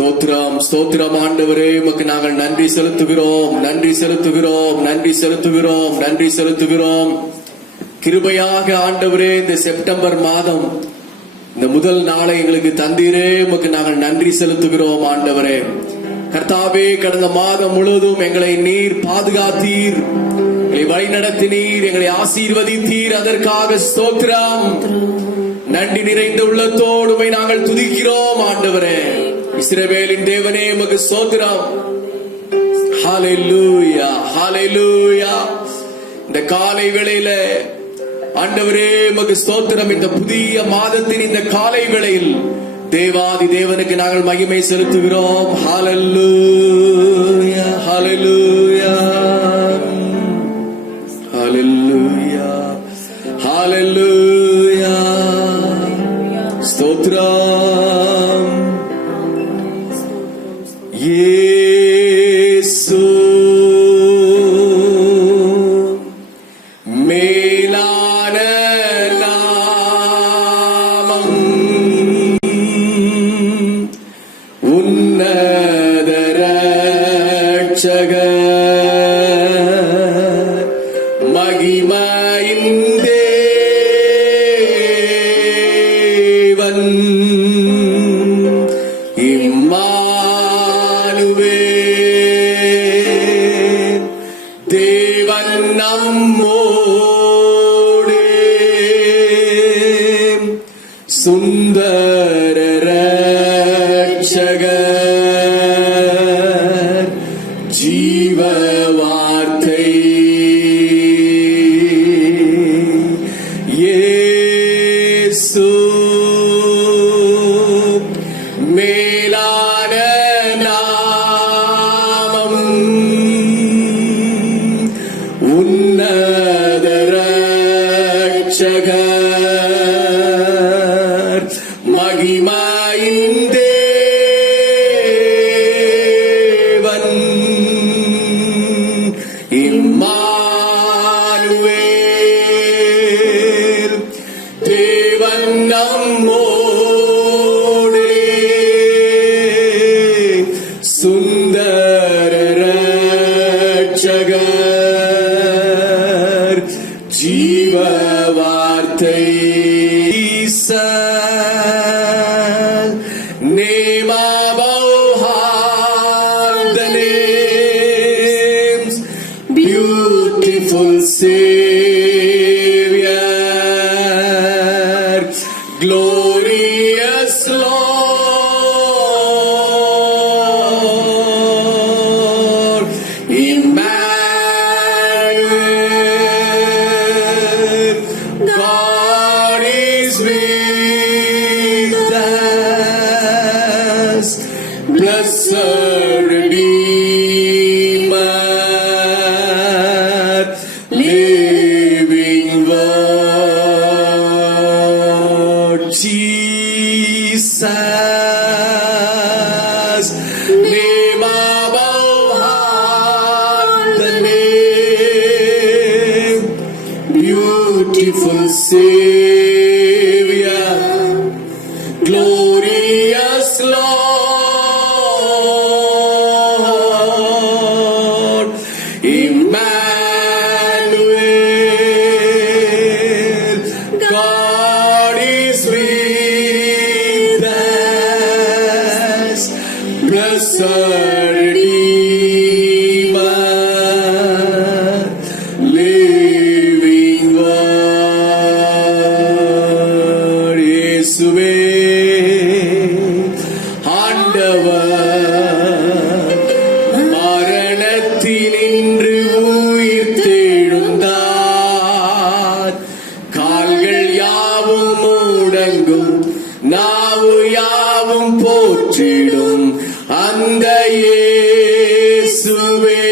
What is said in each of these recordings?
ஸ்தோத்திரம் ஸ்தோத்திரம் ஆண்டவரே, உமக்கு நாங்கள் நன்றி செலுத்துகிறோம், நன்றி செலுத்துகிறோம், நன்றி செலுத்துகிறோம், நன்றி செலுத்துகிறோம். கிருபையாக ஆண்டவரே, இந்த செப்டம்பர் மாதம் இந்த முதல் நாளை எங்களுக்கு தந்தீரே, உமக்கு நாங்கள் நன்றி செலுத்துகிறோம் ஆண்டவரே. கர்த்தாவே, கடந்த மாதம் முழுவதும் எங்களை நீர் பாதுகாத்தீர், எங்களை வழிநடத்தினீர், எங்களை ஆசீர்வதித்தீர். அதற்காக ஸ்தோத்திரம். நன்றி நிறைந்த உள்ளத்தோடு உம்மை நாங்கள் துதிக்கிறோம் ஆண்டவரே. இஸ்ரவேலின் தேவனே, உமக்கு ஸ்தோத்திரம். ஹல்லேலூயா, ஹல்லேலூயா. இந்த காலை வேளையில ஆண்டவரே உமக்கு ஸ்தோத்திரம். இந்த புதிய மாதத்தின் இந்த காலை வேளையில் தேவாதி தேவனுக்கு நாங்கள் மகிமை செலுத்துகிறோம். ஹல்லேலூயா, ஹல்லேலூயா, ஹல்லேலூயா, ஹல்லேலூயா. ஸ்தோத்திரம். இயேசு மேலான நாமம், உன்னத இரட்சகர், மகிமையின் தேவன், தேவன் நம்மோடு, சுந்தர இரட்சகர், ஜீவ வார்த்தை, இயேசு மேலான நாமம், உன்னத இரட்சகர், மகிமையின் தேவன், இம்மானுவேல், தேவன் நம்மோடு, சுந்தர இரட்சகர், ஜீவ வார்த்தை. Name above all the names, beautiful Savior, glorious Lord, Emmanuel, God is with us, blessed Redeemer, living Word, Jesus, name above all the name, beautiful Savior, glorious Lord, Emmanuel, God is with us, blessed Redeemer, living Word. இயேசுவே ஆண்டவர், மரணத்தினின்று உயிர் தெழுந்தார், கால்கள் யாவும் முடங்கும், நாவு யாவும் போற்றிடும், அந்த இயேசுவே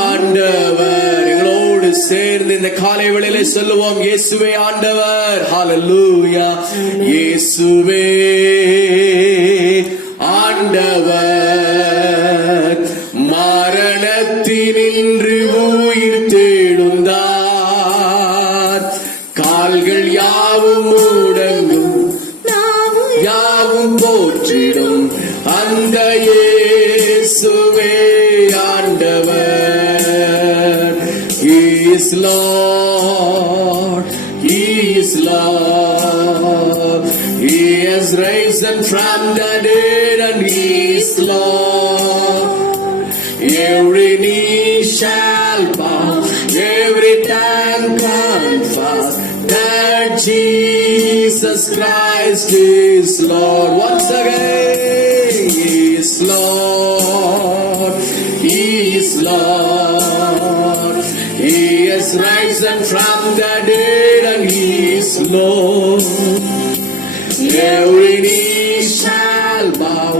ஆண்டவர். எங்களோடு சேர்ந்து இந்த காலை வேளையிலே சொல்லுவோம், இயேசுவே ஆண்டவர். ஹல்லேலூயா. இயேசுவே ஆண்டவர், மரணத்தினின்று உயிர் தெழுந்தார், கால்கள் யாவும் முடங்கும், யாவும் போற்றிடும், அந்த Lord. He is Lord. He has risen from the dead and He is Lord. Every knee shall bow, every tongue confess that Jesus Christ is Lord. Once again, He is Lord. He is Lord. He has risen from the dead and He is Lord. Every knee shall bow,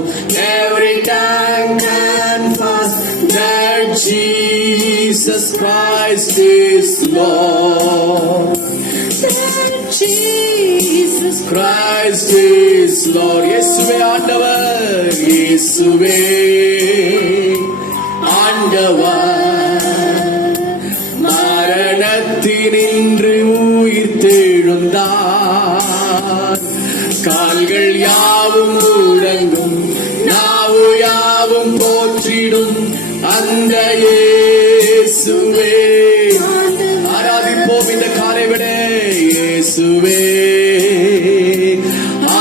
every tongue confess that Jesus Christ is Lord. That Jesus Christ is Lord. இயேசுவே ஆண்டவர், இயேசுவே ஆண்டவர். மரணத்தினின்று உயிர் தெழுந்தார். கால்கள் யாவும் முழங்கும், நாவு யாவும் போற்றிடும் அந்த இயேசுவே. ஆராதிப்போம் இந்த காலை விட. இயேசுவே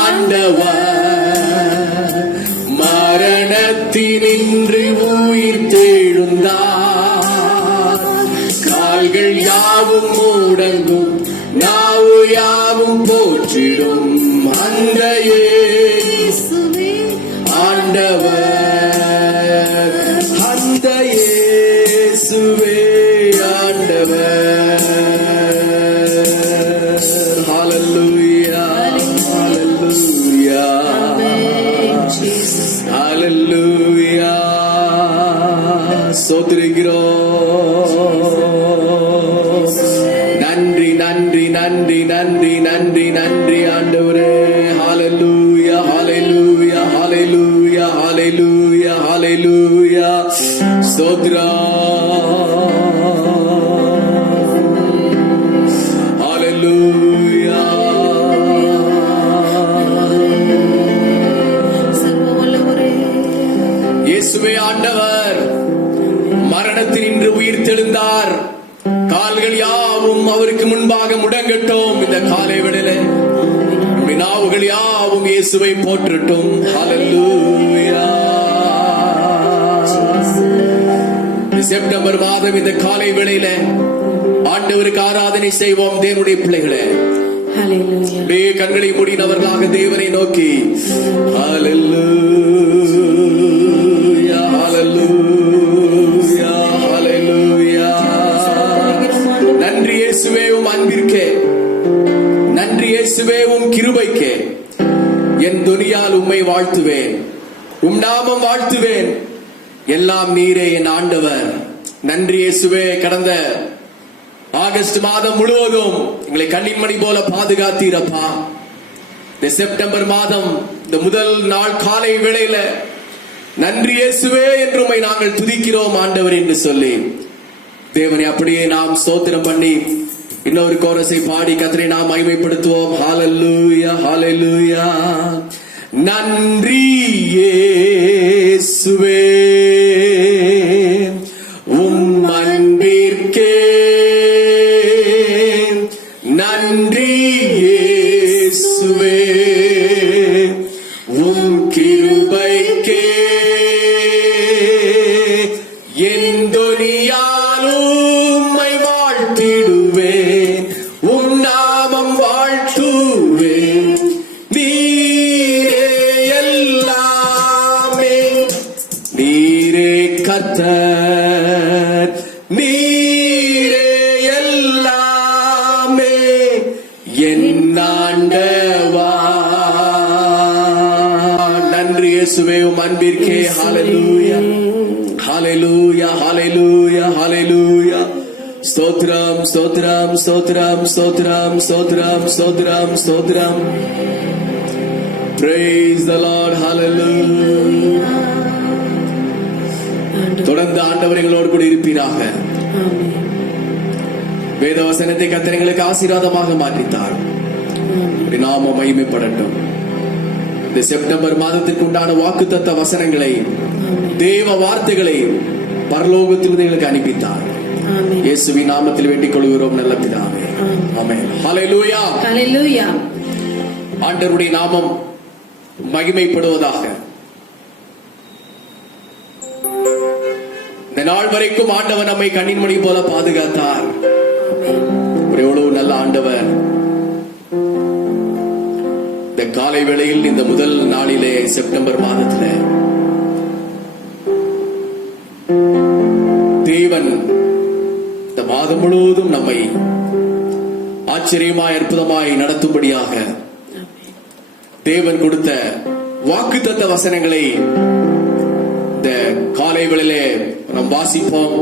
ஆண்டவர். மரணத்தினின்று உயிர் தெழுந்தார். கால்கள் யாவும் முடங்கும், நாவு யாவும் போற்றிடும் அந்த இயேசுவே ஆண்டவர். அந்த இயேசுவே ஆண்டவர். ஹalleluya, ஹalleluya, ஹalleluya. ஸ்தோத்திரிக்கிறோம். நன்றி நன்றி நன்றி நன்றி நன்றி நன்றி ஆண்டவரே. ஹalleluya, ஹalleluya, ஹalleluya, ஹalleluya, ஹalleluya. ஸ்தோத்திரம். ஹalleluya. இயேசுவே ஆண்டவர். மரணத்தினின்று உயிர் தெழுந்தார். கால்கள் யாவும் அவருக்கு முன்பாக முடங்கட்டும். இந்த காலை வேளையிலே நாவுகள் யாவும் இயேசுவை போற்றட்டும். ஹalleluya. செப்டம்பர் மாதம் இந்த காலை வேளையில ஆண்டவருக்கு ஆராதனை செய்வோம். தேவனுடைய பிள்ளைகளே, ஹalleluya. கண்களை மூடினவர்களாக தேவனை நோக்கி ஹalleluya, ஹalleluya, ஹalleluya. நன்றி இயேசுவே உம் அன்பிற்கே, நன்றி இயேசுவே உம் கிருபைக்கே. என் துனியால் உம்மை வாழ்த்துவேன், உம் நாமம் வாழ்த்துவேன். எல்லாம் நீரே என் ஆண்டவர். நன்றி இயேசுவே. கடந்த ஆகஸ்ட் மாதம் முழுவதும் எங்களை கண்ணின்மணி போல பாதுகாத்தீரப்பா. இந்த செப்டம்பர் மாதம் இந்த முதல் நாள் காலை வேளையில நன்றி இயேசுவே என்று உம்மை நாங்கள் துதிக்கிறோம் ஆண்டவர் என்று சொல்லி தேவனை அப்படியே நாம் ஸ்தோத்திரம் பண்ணி இன்னொரு கோரஸை பாடி கர்த்தரை நாம் மகிமைப்படுத்துவோம். ஹalleluya, ஹalleluya. நன்றி இயேசுவே உம் அன்பிற்கே. நன்றி இயேசுவே உம் கிருபைக்கே. என் துனியால் உம்மை வாழ்த்திடுவேன், உம் நாமம் வாழ்த்துவேன். நீரே எல்லாமே, நீரே கர்த்தர், நீரே எல்லாமே என் ஆண்டவா. நன்றி இயேசுவே உம் அன்பிற்கே. ஹalleluya, ஹalleluya, ஹalleluya, ஹalleluya. ஸ்தோத்திரம், ஸ்தோத்திரம், ஸ்தோத்திரம், ஸ்தோத்திரம், ஸ்தோத்திரம், ஸ்தோத்திரம், ஸ்தோத்திரம். Praise the Lord. Hallelujah. தொடர்ந்து ஆண்டவர் எங்களோடு கூட இருப்பீராக. வேத வசனத்தை கர்த்தர் எங்களுக்கு ஆசீர்வாதமாக மாற்றித்தார். நாமம் மகிமைப்படட்டும். இந்த செப்டம்பர் மாதத்திற்கு உண்டான வாக்குத்தத்த வசனங்களை, தேவ வார்த்தைகளை பரலோகத்திலிருந்து எங்களுக்கு அனுப்பித்தார். ஆமென். இயேசுவின் நாமத்தில் வேண்டிக் கொள்கிறோம் நல்ல பிதாவே. ஆமென். ஹல்லேலூயா. ஹalleluya. ஆண்டவருடைய நாமம் மகிமைப்படுவதாக. இந்த நாள் வரைக்கும் ஆண்டவர் நம்மை கண்ணின் மணி போல பாதுகாத்தார். ஆமென். எவ்வளவு நல்ல ஆண்டவர். இந்த காலை வேளையில் இந்த முதல் நாளிலே செப்டம்பர் மாதத்திலே தேவன் இந்த மாதம் முழுவதும் நம்மை ஆச்சரியமாய் அற்புதமாய் நடத்தும்படியாக தேவன் கொடுத்த வாக்குத்தத்த வசனங்களை இந்த காலை வேளையிலே நாம் வாசிப்போம்.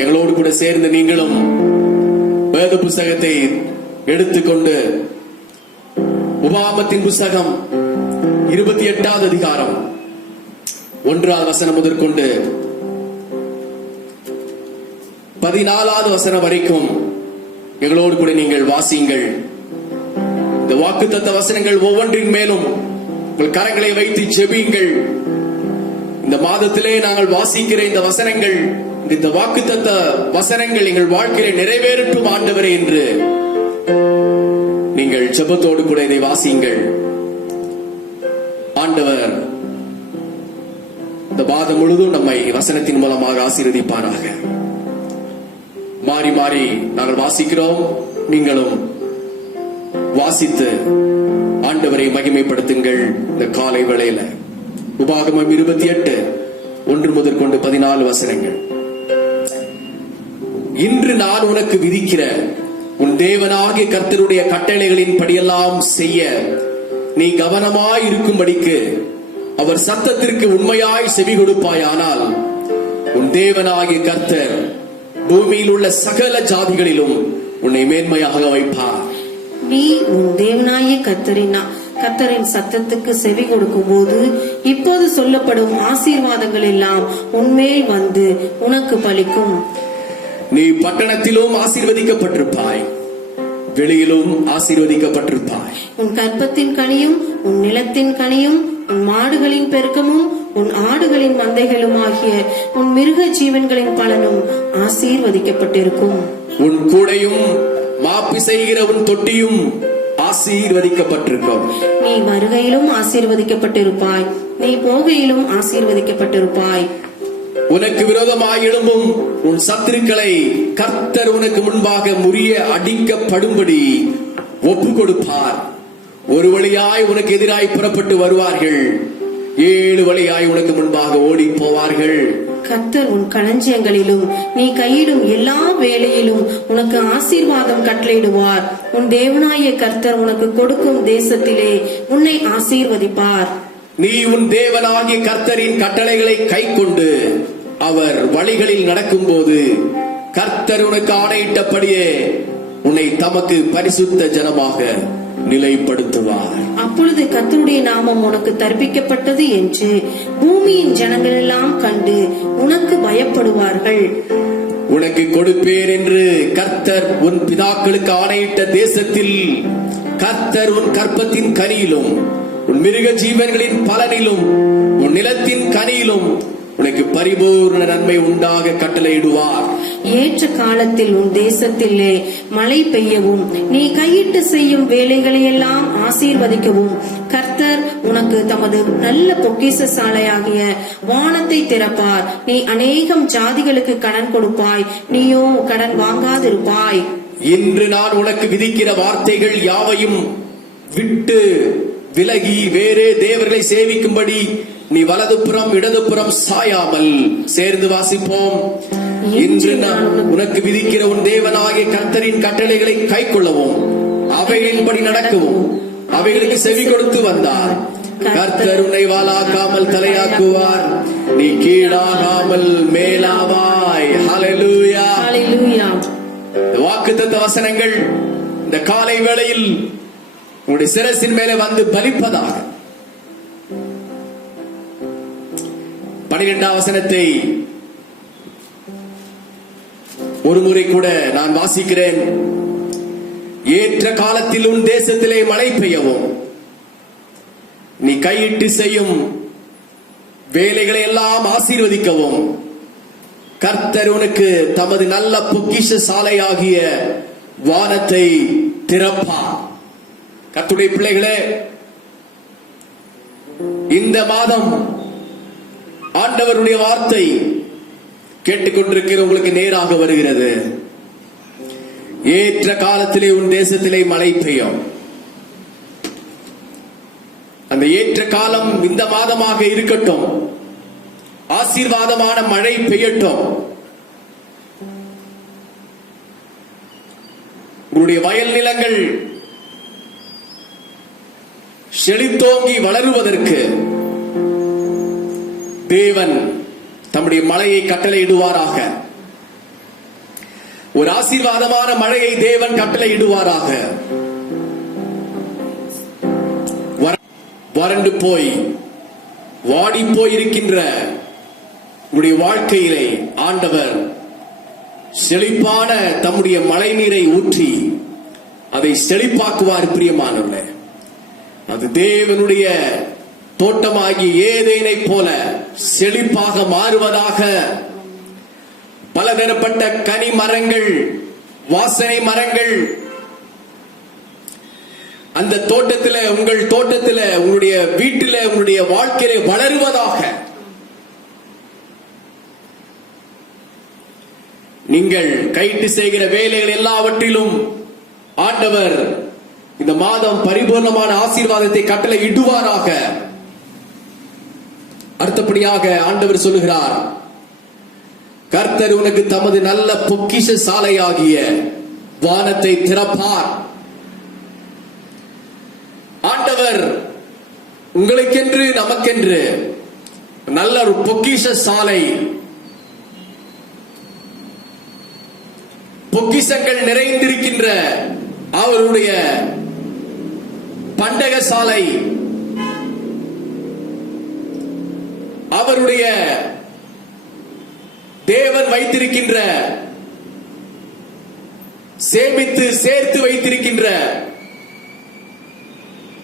எங்களோடு கூட சேர்ந்து நீங்களும் வேத புஸ்தகத்தை எடுத்துக்கொண்டு உபாகமத்தின் புஸ்தகம் 28வது அதிகாரம் 1வது வசனம் முதற்கொண்டு 14வது வசனம் வரைக்கும் எங்களோடு கூட நீங்கள் வாசியுங்கள். இந்த வாக்குத்தத்த வசனங்கள் ஒவ்வொன்றின் மேலும் உங்கள் கரங்களை வைத்து ஜெபியுங்கள். இந்த மாதத்திலே நாங்கள் வாசிக்கிற இந்த வசனங்கள், இந்த வாக்குத்தத்த வசனங்கள் எங்கள் வாழ்க்கையிலே நிறைவேறட்டும் ஆண்டவரே என்று நீங்கள் ஜெபத்தோடு கூட இதை வாசியுங்கள். ஆண்டவர் இந்த மாதம் முழுதும் நம்மை வசனத்தின் மூலமாக ஆசீர்வதிப்பாராக. மாறி மாறி நாங்கள் வாசிக்கிறோம், நீங்களும் வாசித்து ஆண்டவரை மகிமைப்படுத்துங்கள். இந்த காலை வேளையில உபாகமம் 28 1 முதற்கொண்டு 14 வசனங்கள். இன்று நான் உனக்கு விதிக்கிற உன் தேவனாகிய கர்த்தருடைய கட்டளைகளின் படியெல்லாம் செய்ய நீ கவனமாய் இருக்கும்படிக்கு அவர் சத்தத்திற்கு உண்மையாய் செவி கொடுப்பாயானால் உன் தேவனாகிய கர்த்தர் பூமியில் உள்ள சகல ஜாதிகளிலும் உன்னை மேன்மையாக வைப்பார். நீ உன் தேவனாகிய கர்த்தரின் சத்தத்துக்கு செவி கொடுக்கும் போது இப்போது சொல்லப்படும் ஆசீர்வாதங்கள் எல்லாம் உன்மேல் வந்து உனக்கு பலிக்கும். நீ பட்டணத்திலும் ஆசீர்வதிக்கப்பட்டிருப்பாய், வெளியிலும் ஆசீர்வதிக்கப்பட்டிருப்பாய். உன் கற்பத்தின் கனியும் உன் நிலத்தின் கனியும் உன் மாடுகளின் பெருக்கமும் உன் ஆடுகளின் மந்தைகளும் ஆகிய உன் மிருக ஜீவன்களின் பலனும் ஆசீர்வதிக்கப்பட்டிருக்கும். உன் கூடையும் மாப்பி செய்கிற உன் தொட்டியும் ஆசீர்வதிக்கப்பட்டிருக்கும். நீ வருகையிலும் ஆசீர்வதிக்கப்பட்டிருப்பாய், நீ போகையிலும் ஆசீர்வதிக்கப்பட்டிருப்பாய். உனக்கு விரோதமாய் எழும்பும் உன் சத்துருக்களை கர்த்தர் உனக்கு முன்பாக முறிய அடிக்கப்படும்படி ஒப்பு கொடுப்பார். ஒரு வழியாய் உனக்கு எதிராய் புறப்பட்டு வருவார்கள், 7 வழியாய் உனக்கு முன்பாக ஓடி போவார்கள். கர்த்தர் உன் களஞ்சியங்களிலும் நீ கையிடும் எல்லா வேலையிலும் உனக்கு ஆசீர்வாதம் கட்டளையிடுவார். உன் தேவனாகிய கர்த்தர் உனக்கு கொடுக்கும் தேசத்திலே உன்னை ஆசீர்வதிப்பார். நீ உன் தேவனாகிய கர்த்தரின் கட்டளைகளை கைக்கொண்டு அவர் வழிகளில் நடக்கும் போது கர்த்தர் உனக்கு ஆணையிட்டபடியே உன்னை தமக்கு பரிசுத்த ஜனமாக நிலைப்படுத்துவார். அப்பொழுது கர்த்தருடைய நாமம் உனக்கு தரிப்பிக்கப்பட்டது என்று பூமியின் ஜனங்கள் எல்லாம் கண்டு உனக்கு பயப்படுவார்கள். உனக்கு கொடுப்பேன் என்று கர்த்தர் உன் பிதாக்களுக்கு ஆணையிட்ட தேசத்தில் கர்த்தர் உன் கற்பத்தின் கனியிலும் உன் மிருக ஜீவன்களின் பலனிலும் உன் நிலத்தின் கனியிலும் உனக்கு பரிபூர்ண நன்மை உண்டாக கட்டளையிடுவார். ஏற்ற காலத்தில் உன் தேசத்திலே மழை பெய்யவும் நீ கையிட்டு செய்யும் வேலைகளை எல்லாம் ஆசீர்வதிக்கவும் கர்த்தர் உனக்கு தமது நல்ல பொக்கிஷ சாலையாகிய வானத்தை திறப்பார். நீ அநேகம் ஜாதிகளுக்கு கடன் கொடுப்பாய், நீயோ கடன் வாங்காதிருப்பாய். இன்று நான் உனக்கு விதிக்கிற வார்த்தைகள் யாவையும் விட்டு விலகி வேறே தேவர்களை சேவிக்கும்படி நீ வலதுபுறம் இடதுபுறம் சாயாமல். சேர்ந்து வாசிப்போம். இன்று நான் உனக்கு விதிக்கிற உன் தேவனாகிய கர்த்தரின் கட்டளைகளை கைக்கொள்ளவும் அவைகளின்படி நடக்கவும் அவைகளுக்கு செவி கொடுத்து வந்தார். கர்த்தர் உன்னை வாளாக்காமல் தலையாக்குவார், நீ கீழாகாமல் மேலாவாய். ஹல்லேலூயா. ஹல்லேலூயா. வாக்குத்தத்த வசனங்கள் இந்த காலை வேளையில் உங்களுடைய சிரசின் மேலே வந்து பலிப்பதாக. 12வது வசனத்தை ஒரு முறை கூட நான் வாசிக்கிறேன். ஏற்ற காலத்தில் உன் தேசத்திலே மழை பெய்யவும் நீ கையிட்டு செய்யும் வேலைகளை எல்லாம் ஆசீர்வதிக்கவும் கர்த்தர் உனக்கு தமது நல்ல பொக்கிஷ சாலையாகிய வானத்தை திறப்பார். கர்த்தருடைய பிள்ளைகளே, இந்த மாதம் ஆண்டவருடைய வார்த்தை கேட்டுக்கொண்டிருக்கிற உங்களுக்கு நேராக வருகிறது. ஏற்ற காலத்திலே உன் தேசத்திலே மழை பெய்யும். அந்த ஏற்ற காலம் இந்த மாதமாக இருக்கட்டும். ஆசீர்வாதமான மழை பெய்யட்டும். உங்களுடைய வயல் நிலங்கள் செழித்தோங்கி வளருவதற்கு தேவன் தம்முடைய மழையை கட்டளையிடுவாராக. ஒரு ஆசீர்வாதமான மழையை தேவன் கட்டளையிடுவாராக. வறண்டு போய் வாடி போய் இருக்கின்ற உங்களுடைய வாழ்க்கையிலே ஆண்டவர் செழிப்பான தம்முடைய மழை நீரை ஊற்றி அதை செழிப்பாக்குவார். பிரியமானவர்களே, அது தேவனுடைய தோட்டமாகி ஏதேனை போல செழிப்பாக மாறுவதாக. பலதரப்பட்ட கனி மரங்கள், வாசனை மரங்கள் அந்த தோட்டத்தில், உங்கள் தோட்டத்தில், உங்களுடைய வீட்டில், உங்களுடைய வாழ்க்கையிலே வளருவதாக. நீங்கள் கைட்டு செய்கிற வேலைகள் எல்லாவற்றிலும் ஆண்டவர் இந்த மாதம் பரிபூர்ணமான ஆசீர்வாதத்தை கட்டளை இடுவாராக. அடுத்தபடியாக ஆண்டவர் சொல்லுகிறார், கர்த்தர் உனக்கு தமது நல்ல பொக்கிஷ சாலையாகிய வானத்தை திறப்பார். ஆண்டவர் உங்களுக்கென்று நமக்கென்று நல்ல ஒரு பொக்கிஷ சாலை, பொக்கிஷங்கள் நிறைந்திருக்கின்ற அவருடைய பண்டக சாலை, அவருடைய தேவன் வைத்திருக்கின்ற, சேமித்து சேர்த்து வைத்திருக்கின்ற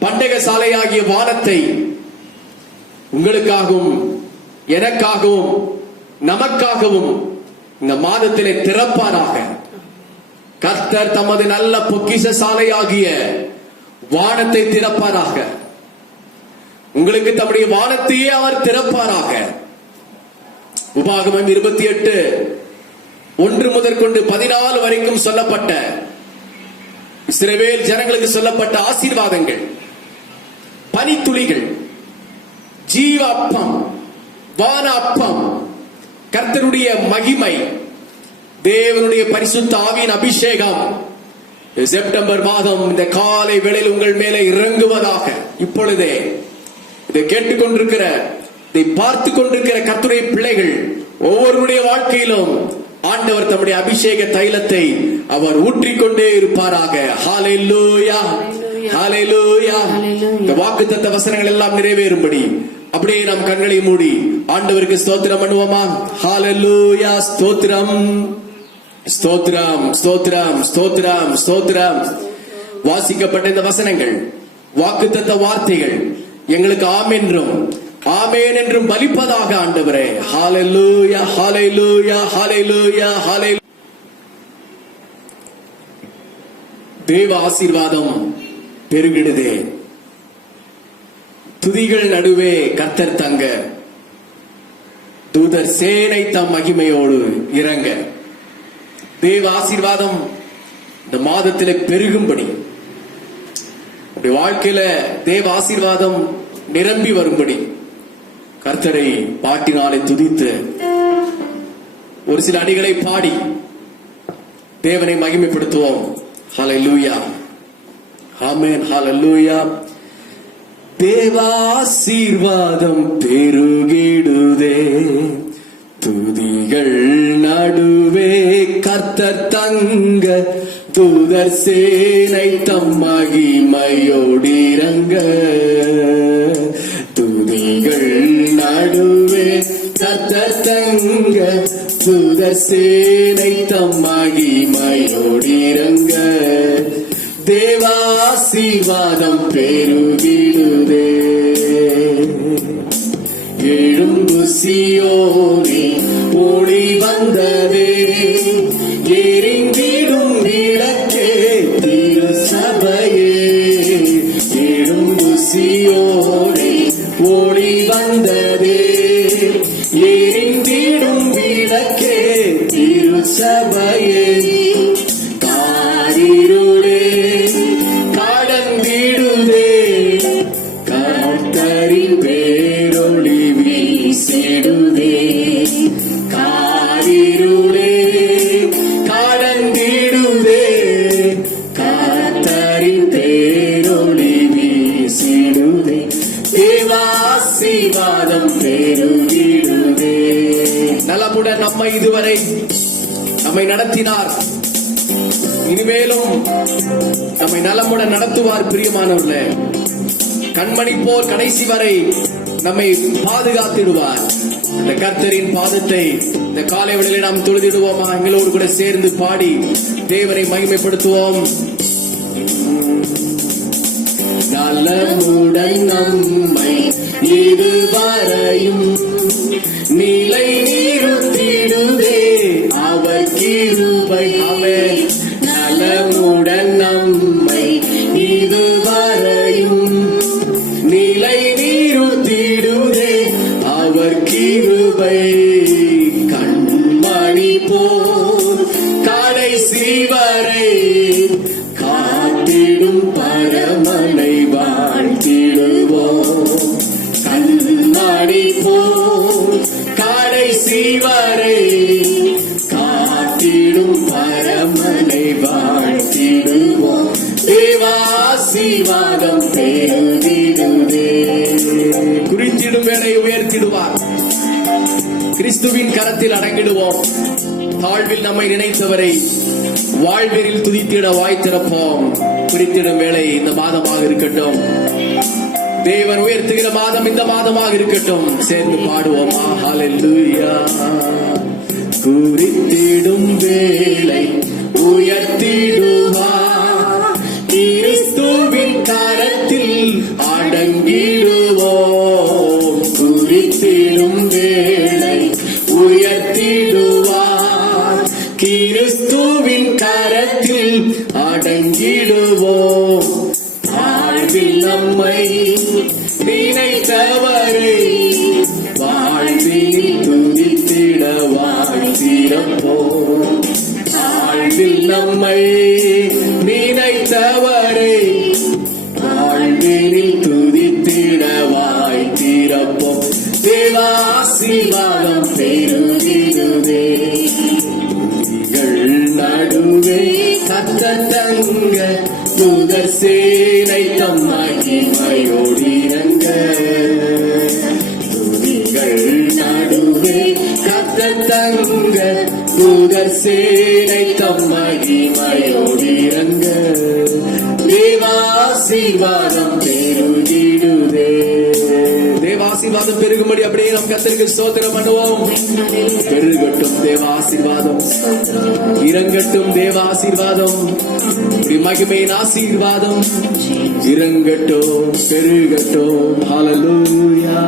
பண்டக சாலையாகிய வானத்தை உங்களுக்காகவும் எனக்காகவும் நமக்காகவும் இந்த மாதத்திலே திறப்பாராக. கர்த்தர் தமது நல்ல பொக்கிஷ சாலையாகிய வானத்தை திறப்பாராக. உங்களுக்கு தம்முடைய வானத்தையே அவர் திறப்பாராக. உபாகமம் 28:1 முதற்கொண்டு 14 வரைக்கும் சொல்லப்பட்ட இஸ்ரவேல் ஜனங்களுக்கு சொல்லப்பட்ட ஆசீர்வாதங்கள், பனித்துளிகள், ஜீவ அப்பம், வான அப்பம், கர்த்தருடைய மகிமை, தேவனுடைய பரிசுத்த ஆவியின் அபிஷேகம் செப்டம்பர் மாதம் இந்த காலை வேளையில் உங்கள் மேலே இறங்குவதாக. இப்பொழுதே இதை கேட்டுக்கொண்டிருக்கிற, இதை பார்த்து கொண்டிருக்கிற கர்த்தருடைய பிள்ளைகள் ஒவ்வொருடைய வாழ்க்கையிலும் ஆண்டவர் தம்முடைய அபிஷேக தைலத்தை அவர் ஊற்றிக்கொண்டே இருப்பாராக. ஹalleluya, ஹalleluya. இந்த வாக்குத்தத்த வசனங்கள் எல்லாம் நிறைவேறும்படி அப்படியே நாம் கண்களை மூடி ஆண்டவருக்கு ஸ்தோத்திரம் பண்ணுவோமா? ஹalleluya, ஸ்தோத்திரம், ஸ்தோத்திரம், ஸ்தோத்திரம், ஸ்தோத்திரம், ஸ்தோத்திரம். வாசிக்கப்பட்ட இந்த வசனங்கள், வாக்குத்தத்த வார்த்தைகள் எங்களுக்கு ஆமென் என்றும் ஆமென் என்றும் பலிப்பதாக ஆண்டவரே. ஹalleluya, ஹalleluya, ஹalleluya, ஹalleluya. தேவ ஆசீர்வாதம் பெருகிடுதே. துதிகள் நடுவே கர்த்தர் தங்க, தூதர் சேனை தம் மகிமையோடு இறங்க. தேவ ஆசீர்வாதம் இந்த மாதத்திலே பெருகும்படி, வாழ்க்கையில தேவ ஆசீர்வாதம் நிரம்பி வரும்படி கர்த்தரை பாட்டினாலே துதித்து ஒரு சில அடிகளை பாடி தேவனை மகிமைப்படுத்துவோம். ஹalleluya, ஆமென், ஹalleluya. தேவ ஆசீர்வாதம் பெருகிடுதே, துதிகள் நடுவே கர்த்தர் தங்க, தூதர் சேனை தம் மகிமையோடிறங்க. துதிகள் நடுவே கர்த்தர் தங்க, தூதர் சேனை தம் மகிமையோடிறங்க. தேவாசீர்வாதம் பெருகிடுதே. எழும்பு சீயோனே ஒளி வந்ததே, எரிந்திடும் விளக்கே திரு சபையே. எழும்பு சீயோனே ஒளி வந்ததே, எரிந்திடும் விளக்கே திரு சபையே. காரிருளே கடந்திடுதே, கர்த்தரின் பேரொளி வீசிடுதே. காரிருளே கடந்திடுதே, கர்த்தரின் பேரொளி வீசிடுதே. தேவாசீர்வாதம் பெருகிடுதே. நலமுடன் நம்மை நடத்தினார், இனிமேலும் நம்மை நலமுடன் நடத்துவார். பிரியமானவர்களே, கண்மணி போல் கடைசி வரை நம்மை பாதுகாத்திடுவார். இந்த கர்த்தரின் பாதத்தை இந்த காலை வேளையிலே நாம் தொழுதிடுவோமா? எங்களோடு கூட சேர்ந்து பாடி தேவனை மகிமைப்படுத்துவோம். நலமுடன் நம்மை இதுவரையும் நிலை நிறுத்திடுதே அவர் கிருபை. ஆமென். நலமுடன் நம்மை இதுவரையும் நிலை நிறுத்திடுதே அவர் கிருபை. கண்மணி போல் கடைசி வரை காத்திடும் பரமனை வாழ்த்திடுவோம். கண்மணி போல் கடைசி வரை காத்திடும் பரமனை வாழ்த்திடுவோம். தேவாசீர்வாதம் பெருகிடுதே. குறித்திடும் வேலை உயர்த்திடுவார். கிறிஸ்துவின் கரத்தில் அடங்கிடுவோம். தாழ்வில் நம்மை நினைத்தவரை வாழ்வில் துதித்திட வாய் திறப்போம். குறித்திடும் வேலை இந்த மாதமாக இருக்கட்டும். தேவன் உயர்த்துகிற மாதம் இந்த மாதமாக இருக்கட்டும். சேர்ந்து பாடுவோமா? ஹல்லேலூயா. குறித்திடும் வேளை உயர்த்திடுவார், கிறிஸ்துவின் கரத்தில் அடங்கிடுவோம். குறித்திடும் வேளை உயர்த்திடுவார், கிறிஸ்துவின் கரத்தில் அடங்கிடுவோம். வாழ்வில் நம்மை நினைத்தவரை வாழ்வில் துதித்திட வாழ்த்திடப்போம். வாழ்வில் நம்மை நினைத்தவரை வாழ்வில் துதித்திட வாழ்த்திடப்போம். தேவாசீர்வாதம் பெருகிடுதே. நடுவே கர்த்தர் தங்க தூதர் சேனை தம் மகிமையோடிரங்க. துதிகள் நடுவே கர்த்தர் தங்க தூதர் சேனை தம் மகிமையோடிரங்க. தேவாசீர்வாதம் பெருகிடுதே. தேவாசீர்வாதம் பெருகும்படி அப்படியே நம் கர்த்தருக்கு ஸ்தோத்திரம் பண்ணுவோம். பெருகட்டும் தேவாசீர்வாதம், இறங்கட்டும் தேவாசீர்வாதம், மகிமையின் ஆசீர்வாதம் இறங்கட்டும் பெருகட்டும். ஹல்லேலூயா.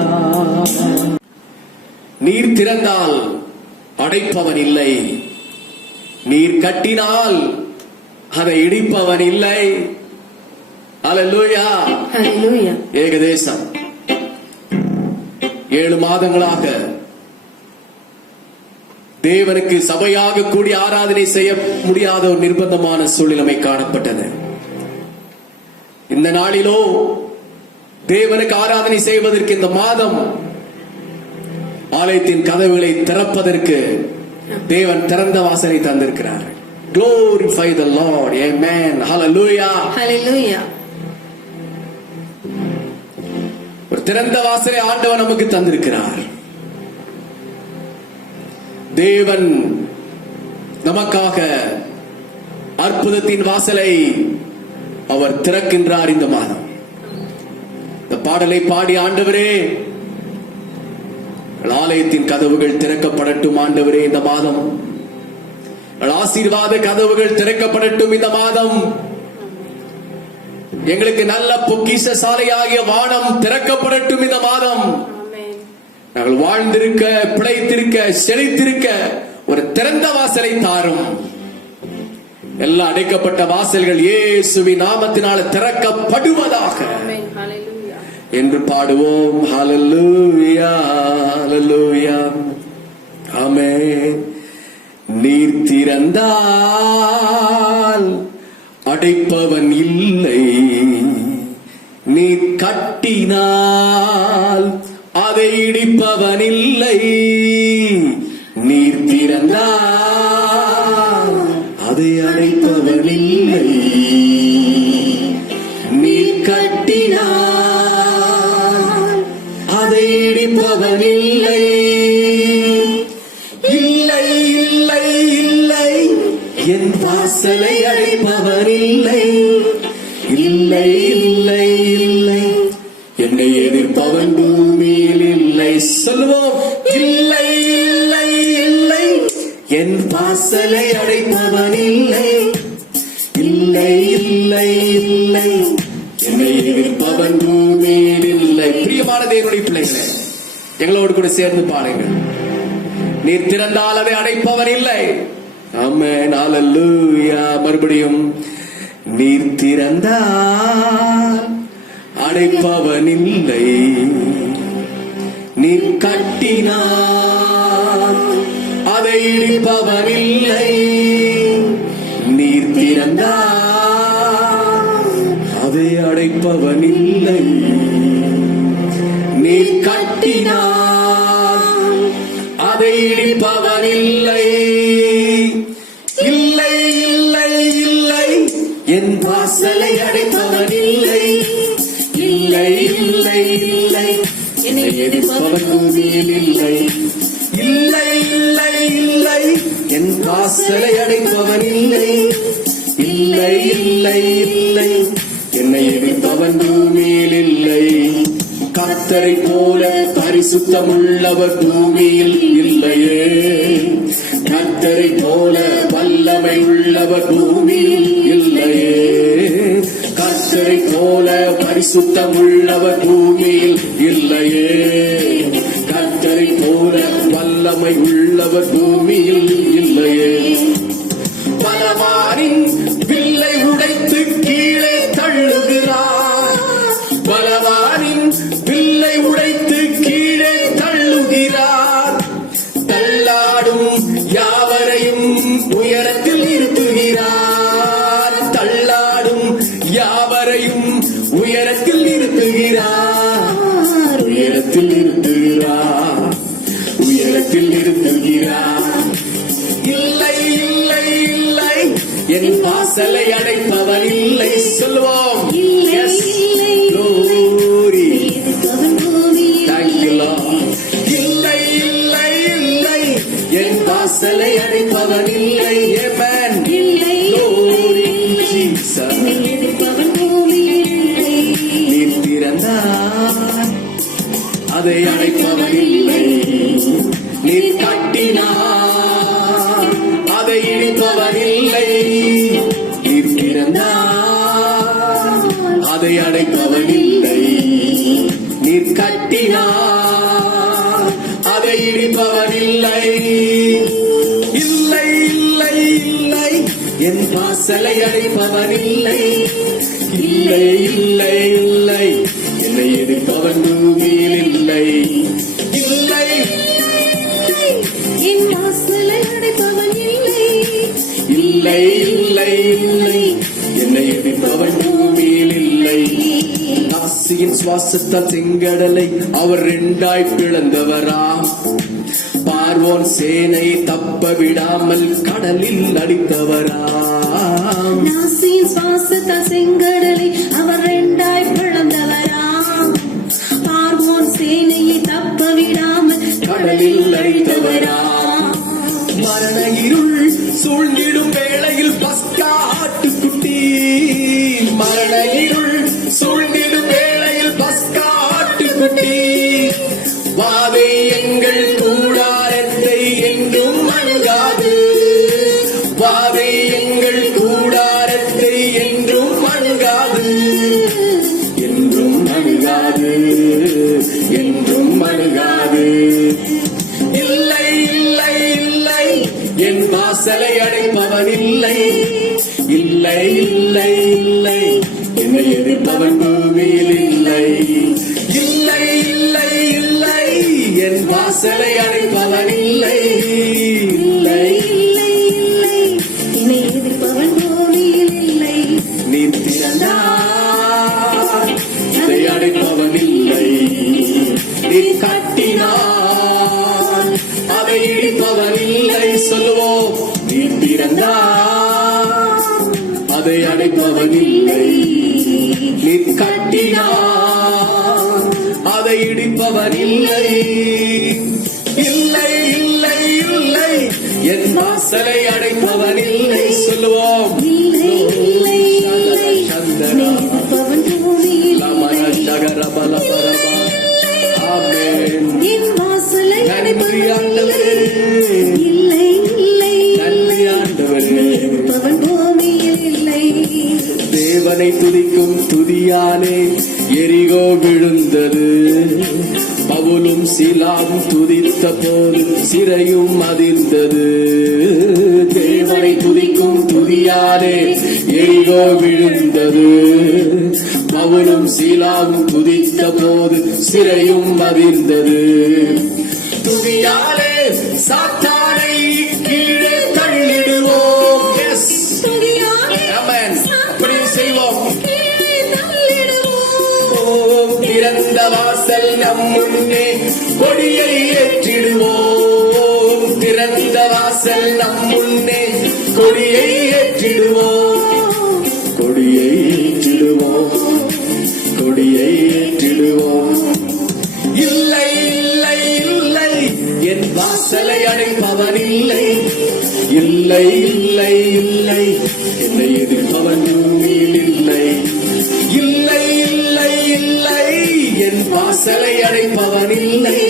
நீர் திறந்தால் அடைப்பவன் இல்லை, நீர் கட்டினால் அதை இடிப்பவன் இல்லை. ஹல்லேலூயா. ஹல்லேலூயா. ஏகதேசம் 7 மாதங்களாக தேவனுக்கு சபையாக கூடி ஆராதனை செய்ய முடியாத ஒரு நிர்பந்தமான சூழ்நிலை காணப்பட்டது. இந்த நாளிலோ தேவனுக்கு ஆராதனை செய்வதற்கு இந்த மாதம் ஆலயத்தின் கதவுகளை திறப்பதற்கு தேவன் திறந்த வாசலை தந்திருக்கிறார். Glorify the Lord. Amen. Hallelujah. Hallelujah. ஒரு திறந்த வாசலை ஆண்டவர் நமக்கு தந்திருக்கிறார். தேவன் நமக்காக அற்புதத்தின் வாசலை அவர் திறக்கின்றார். இந்த மாதம் இந்த பாடலை பாடி, ஆண்டவரே ஆலயத்தின் கதவுகள் திறக்கப்படட்டும். ஆண்டவரே இந்த மாதம் ஆசீர்வாத கதவுகள் திறக்கப்படட்டும். இந்த மாதம் எங்களுக்கு நல்ல பொக்கிஷ சாலையாகிய வானம் திறக்கப்படட்டும். இந்த மாதம் நாங்கள் வாழ்ந்திருக்க, பிழைத்திருக்க, செழித்திருக்க ஒரு திறந்த வாசலை தாரும். எல்லா அடைக்கப்பட்ட வாசல்கள் இயேசுவின் நாமத்தினால திறக்கப்படுவதாக என்று பாடுவோம். ஹல்லேலூயா, ஹல்லேலூயா, ஆமென். நீர் திறந்தால் அடைப்பவன் இல்லை, நீர் கட்டினால் அதை இடிப்பவன் இல்லை. நீர் திறந்தால் அதை அடைப்பவன் இல்லை, நீர் கட்டினால் அதை இடிப்பவன் இல்லை. இல்லை, இல்லை, இல்லை, என் வாசலை அடைப்பவன் இல்லை. இல்லை, இல்லை, இல்லை, என்னை எதிர்ப்பவன் பூமியில் இல்லை. சொல்லுவோம். இல்லை, இல்லை, இல்லை, என் வாசலை அடைப்பவன் இல்லை. இல்லை, இல்லை, இல்லை, என்னை எதிர்ப்பவன் பூமியில் இல்லை. பிரியமான தேவனுடைய பிள்ளைகளே, எங்களோடு கூட சேர்ந்து பாருங்கள். நீர் திறந்தால் அதை அடைப்பவன் இல்லை. ஆமென், ஹல்லேலூயா. மறுபடியும், நீர் திறந்தால் அடைப்பவன் இல்லை, நீர் கட்டினார் அதை இடிப்பவன் இல்லை. நீர் திறந்தால் அதை அடைப்பவன் இல்லை, நீர் கட்டினார் அதை இடிப்பவன் இல்லை. இல்லை, இல்லை, இல்லை, என் வாசலை அடைப்பவன் இல்லை. இல்லை, இல்லை, இல்லை, என்னை எதிர்ப்பவன் பூமியில் இல்லை. இல்லை, இல்லை, இல்லை, என் வாசலை அடைப்பவன் இல்லை. இல்லை, இல்லை, இல்லை, என்னை எதிர்ப்பவன் பூமியில் இல்லை. கர்த்தரை போல பரிசுத்தமுள்ளவர் பூமியில் இல்லையே. கர்த்தரை போல வல்லமை உள்ளவர் பூமியில் இல்லையே. கர்த்தரை போல பரிசுத்தம் உள்ளவர் பூமியில் இல்லையே. கர்த்தரை போல வல்லமை உள்ளவர் பூமியில் இல்லையே. பலவானின் வில்லை உடைத்து கீழே தள்ளுகிறார். பலவானின் வில்லை உடைத்து கீழே தள்ளுகிறார். தள்ளாடும் யாவரையும் உயரத்தில் நிறுத்துகிறார். தள்ளாடும் யாவரையும் உயரத்தில் நிறுத்துகிறார். உயரத்தில் நிறுத்துகிறார். உயரத்தில் நிறுத்துகிறார். இல்லை, இல்லை, இல்லை, என் வாசலை அடைப்பவன் இல்லை. சொல்லுவோம். Yes. Glory. Thank you, Lord. இல்லை, இல்லை, இல்லை, என் வாசலை அடைப்பவன் இல்லை. Amen. Glory, Jesus. நீர் திறந்தார் அதை அடைப்பவன் இல்லை, நீர் கட்டினார் அதை இடிப்பவன் இல்லை. நீர் திறந்தார் அதை அடைப்பவன் இல்லை, நீர் கட்டினார் அதை இடிப்பவன் இல்லை. இல்லை, இல்லை, இல்லை, என் வாசலை அடைப்பவன் இல்லை. இல்லை, இல்லை, இல்லை, என்னை எதிர்ப்பவன் பூமியில் இல்லை. இல்லை, என் வாசலை அடைப்பவன் இல்லை. இல்லை, இல்லை, இல்லை, என்னை எதிர்ப்பவன் பூமியில் இல்லை. ஆசியின் சுவாசத்தால் செங்கடலை அவர் இரண்டாய் பிளந்தவரா. பார்வோன் சேனை தப்ப விடாமல் கடலில் அடித்தவரா. நாசியின் சுவாசத்தால் செங்கடலை அவர் இரண்டாய் பிளந்தவரா. பார்வோன் சேனையை தப்ப விடாமல் கடலில் அடித்தவரா. மரண இருள் சூழ்ந்திடும் வேளையில் பஸ்கா ஆட்டுக்குட்டி. மரண இருள் சூழ்ந்திடும் வேளையில் பஸ்கா ஆட்டுக்குட்டி. வாதை எங்கள் கூடாரத்தை என்றும் அணுகாது. வாதை எங்கள் கூடாரத்தை என்றும் அணுகாது. என்றும் அணுகாது. என்றும் அணுகாது. இல்லை, என்னை எதிர்ப்பவன் பூமியில் இல்லை. இல்லை இல்லை இல்லை, என் வாசலை அடைப்பவன் இல்லை. இல்லை இல்லை இல்லை என்னை எதிர்ப்பவன் பூமியில் இல்லை. நீ திறந்தால் அதை அடைப்பவன் இல்லை. நீ கட்டினால் அதை இடிப்பவன் இல்லை. சொல்லுவோம், நீ திறந்தால் அதை அடைப்பவன் இல்லை. நீ கட்டினால் அதை இடிப்பவன் இல்லை. இல்லை இல்லை இல்லை, என் வாசலை அடைப்பவன் இல்லை. சொல்லுவோம், இல்லை இல்லை இல்லை என்னை எதிர்ப்பவன் பூமியில் ஆமென். என் வாசலை நன்றி அடைப்பவன் ஆண்டவரே, இல்லை இல்லை நன்றி ஆண்டவரே. எதிர்ப்பவன் பூமியில் இல்லை. தேவனை துதிக்கும் துதியாலே எரிகோ விழுந்தது. பவுலும் சீலாவும் துதித்த போது சிறையும் அதிர்ந்தது. தேவனை துதிக்கும் துதியாலே எரிகோ விழுந்தது. பவுலும் சீலாவும் துதித்த போது சிறையும் அதிர்ந்தது. துதியாலே சாத்தானை கீழே தள்ளிடுவோம். எஸ், ஆமென். அப்படி செய்வோம். ஓம், திறந்த வாசல் நம் முன்னே கொடியை ஏற்றிடுவோம். திறந்த வாசல் நம் முன்னே கொடியை ஏற்றிடுவோம். கொடியை ஏற்றிடுவோம். கொடியை ஏற்றிடுவோம். இல்லை இல்லை இல்லை, என் வாசலை அடைப்பவன் இல்லை. இல்லை இல்லை இல்லை, என்னை எதிர்ப்பவன் பூமியில் இல்லை. இல்லை இல்லை இல்லை, என் வாசலை அடைப்பவன் இல்லை.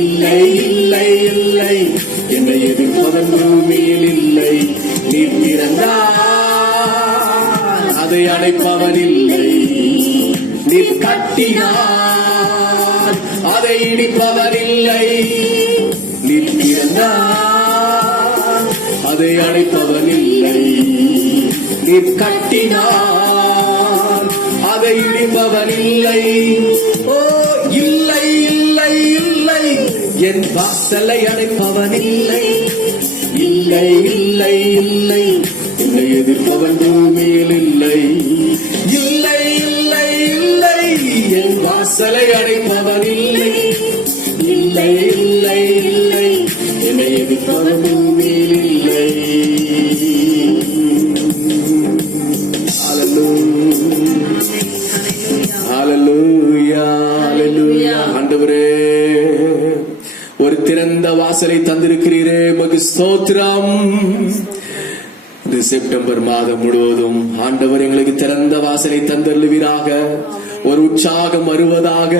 இல்லை இல்லை இல்லை, என்னை எதிர்ப்பவன் பூமியில் இல்லை. நீ திறந்தால் அதை அடைப்பவன் இல்லை. நீ கட்டினால் அதை இடிப்பவன் இல்லை. நீ திறந்தால் அதை அடைப்பவன் இல்லை. நீ கட்டினால் அதை இடிப்பவன் இல்லை. ஓ, இல்லை இல்லை இல்லை, என் வாசலை அடைப்பவன் இல்லை. இல்லை இல்லை இல்லை, என்னை எதிர்ப்பவன் பூமியில் இல்லை. இல்லை இல்லை இல்லை, என் வாசலை அடைப்பவன் இல்லை. இல்லை இல்லை இல்லை, என்னை எதிர்ப்பவன் பூமியில் இல்லை. ஹல்லேலூயா, ஹல்லேலூயா. ஆண்டவரே, ஒரு திறந்த வாசலை தந்திருக்கிறீரே, உமக்கு ஸ்தோத்திரம். இந்த செப்டம்பர் மாதம் முழுவதும் ஆண்டவர் எங்களுக்கு திறந்த வாசலை தந்தருளுவீராக. ஒரு உற்சாகம் வருவதாக,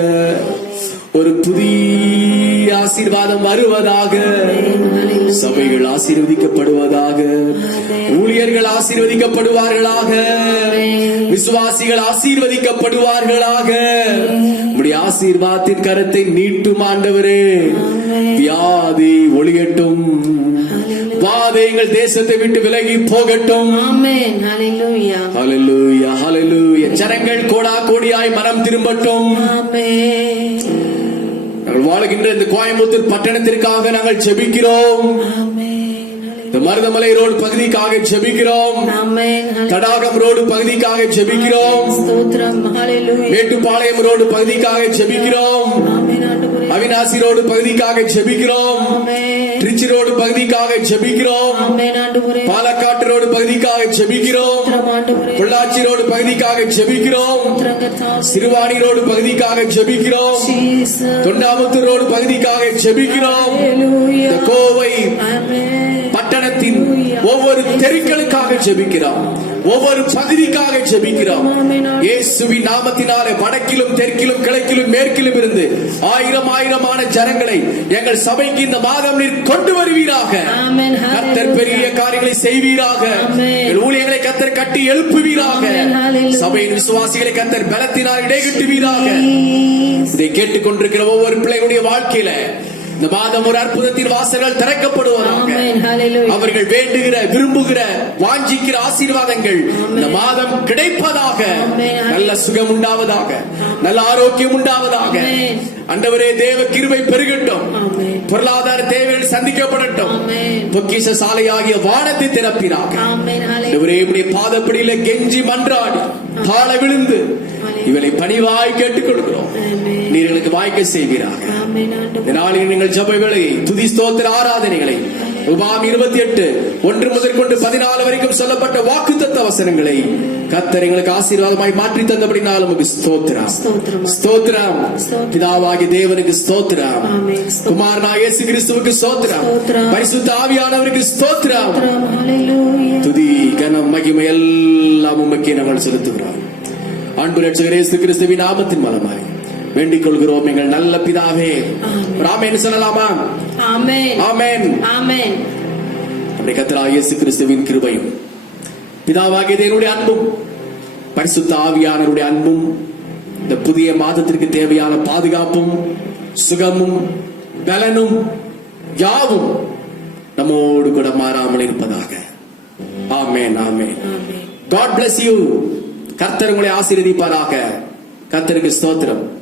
ஒரு புதிய ஆசீர்வாதம் வருவதாக. சபைகள் ஆசீர்வதிக்கப்படுவதாக, ஊழியர்கள் ஆசீர்வதிக்கப்படுவார்களாக, விசுவாசிகள் ஆசீர்வதிக்கப்படுவார்களாக. உம்முடைய ஆசீர்வாதத்தின் கரத்தை நீட்டும் ஆண்டவரே. வியாதி ஒழியட்டும், வாதை எங்கள் தேசத்தை விட்டு விலகி போகட்டும். ஆமென். ஹல்லேலூயா. ஹல்லேலூயா, ஹல்லேலூயா. ஜனங்கள் கோடா கோடியாய் மனம் திரும்பட்டும். ஆமென். நாங்கள் வாழ்கின்ற இந்த கோயம்புத்தூர் பட்டணத்திற்காக நாங்கள் ஜெபிக்கிறோம். ஆமென். இந்த மருதமலை ரோடு பகுதிக்காக ஜெபிக்கிறோம். ஆமென். தடாகம் ரோடு பகுதிக்காக ஜெபிக்கிறோம். ஸ்தோத்திரம். ஹல்லேலூயா. மேட்டுப்பாளையம் ரோடு பகுதிக்காக ஜெபிக்கிறோம். ஆமென் ஆண்டவரே. அவினாசி ரோடு பகுதிக்காக ஜெபிக்கிறோம். ஆமென். திருச்சி ரோடு பகுதிக்காக ஜெபிக்கிறோம். ஆமென் ஆண்டவரே. பாலக்காட்டு ரோடு பகுதிக்காக ஜெபிக்கிறோம். ஸ்தோத்திரம் ஆண்டவரே. பொள்ளாச்சி ரோடு பகுதிக்காக ஜெபிக்கிறோம். ஸ்தோத்திரம் கர்த்தாவே. சிறுவாணி ரோடு பகுதிக்காக ஜெபிக்கிறோம். ஜீசஸ். தொண்டாமுத்தூர் ரோடு பகுதிக்காக ஜெபிக்கிறோம். ஹல்லேலூயா. இந்த கோவை ஆமென். பட்டணத்தின் ஒவ்வொரு தெருக்களுக்காக ஜெபிக்கிறோம். ஒவ்வொரு பகுதிக்காக ஜெபிக்கிறோம். இயேசுவின் நாமத்தினாலே வடக்கிலும் தெற்கிலும் கிழக்கிலும் மேற்கிலும் இருந்து ஆயிரம் ஆயிரமான ஜனங்களை எங்கள் சபைக்கு இந்த மாதம் நீர் கொண்டு வருவீராக. ஆமென். கர்த்தர் பெரிய காரியங்களை செய்வீராக. ஆமென். எங்கள் ஊழியர்களை கர்த்தர் கட்டி எழுப்புவீராக. ஆமென். ஹல்லேலூயா. சபையின் விசுவாசிகளை கர்த்தர் பலத்தினால் இடைகட்டுவீராக. இதை கேட்டுக்கொண்டிருக்கிற ஒவ்வொரு பிள்ளைகளுடைய வாழ்க்கையில இந்த மாதம் ஒரு அற்புதத்தின் வாசல்கள் திறக்கப்படுவதாக. ஆமென். ஹalleluya. அவர்கள் வேண்டுகிற விரும்புகிற வாஞ்சிக்கிற ஆசீர்வாதங்கள் இந்த மாதம் கிடைப்பதாக. ஆமென். நல்ல சுகம் உண்டாவதாக, நல்ல ஆரோக்கியம் உண்டாவதாக. ஆமென். ஆண்டவரே, தேவ கிருபை பெருகட்டும். ஆமென். பொருளாதார தேவைகள் சந்திக்கப்படட்டும். ஆமென். பொக்கிஷ சாலையாகிய வானத்தை திறப்பினாக. ஆமென். ஹalleluya. ஆண்டவரே, இப்படி பாதப்படியில கெஞ்சி மன்றாடி தாழ விழுந்து இவளை பணிவாய் கேட்டுக் கொடுக்கிறோம். ஆமென். நீர் எங்களுக்கு வாய்க்க செய்வீராக. ஆமென் ஆண்டவரே. இந்த நாளில் நீங்கள் ஜெப வேளையை, துதி ஸ்தோத்திர ஆராதனைகளை, உபாகம் 28 1 முதற்கொண்டு 14 வரைக்கும் சொல்லப்பட்ட வாக்குத்தத்த வசனங்களை கர்த்தர் எங்களுக்கு ஆசீர்வாதமாய் மாற்றி தந்தபடினால் உமக்கு ஸ்தோத்திரம். ஸ்தோத்திரம். ஸ்தோத்திரம். பிதாவாகிய தேவனுக்கு ஸ்தோத்திரம். ஆமென். குமாரனாகிய இயேசு கிறிஸ்துவுக்கு ஸ்தோத்திரம். ஸ்தோத்திரம். பரிசுத்த ஆவியானவருக்கு ஸ்தோத்திரம். ஹalleluya. துதி கனம் மகிமை எல்லாம் உமக்கே நாங்கள் செலுத்துகிறோம். அன்பு ரட்சகர் இயேசு கிறிஸ்துவின் நாமத்தின் மூலமாய் வேண்டிக் கொள்கிறோம் எங்கள் நல்ல பிதாவே. ஆமென் சொல்லலாமா? ஆமென். ஆமென். ஆமென். நம்முடைய கர்த்தராகிய இயேசு கிறிஸ்துவின் கிருபையும் பிதாவாகிய தேவனுடைய அன்பும் பரிசுத்த ஆவியானவருடைய அன்பும் இந்த புதிய மாதத்திற்கு தேவையான பாதுகாப்பும் சுகமும் பலனும் யாவும் நம்மோடு கூட மாறாமல் இருப்பதாக. ஆமென். ஆமென். ஆமென். God bless you. கர்த்தர் உங்களை ஆசீர்வதிப்பாராக. கர்த்தருக்கு ஸ்தோத்திரம்.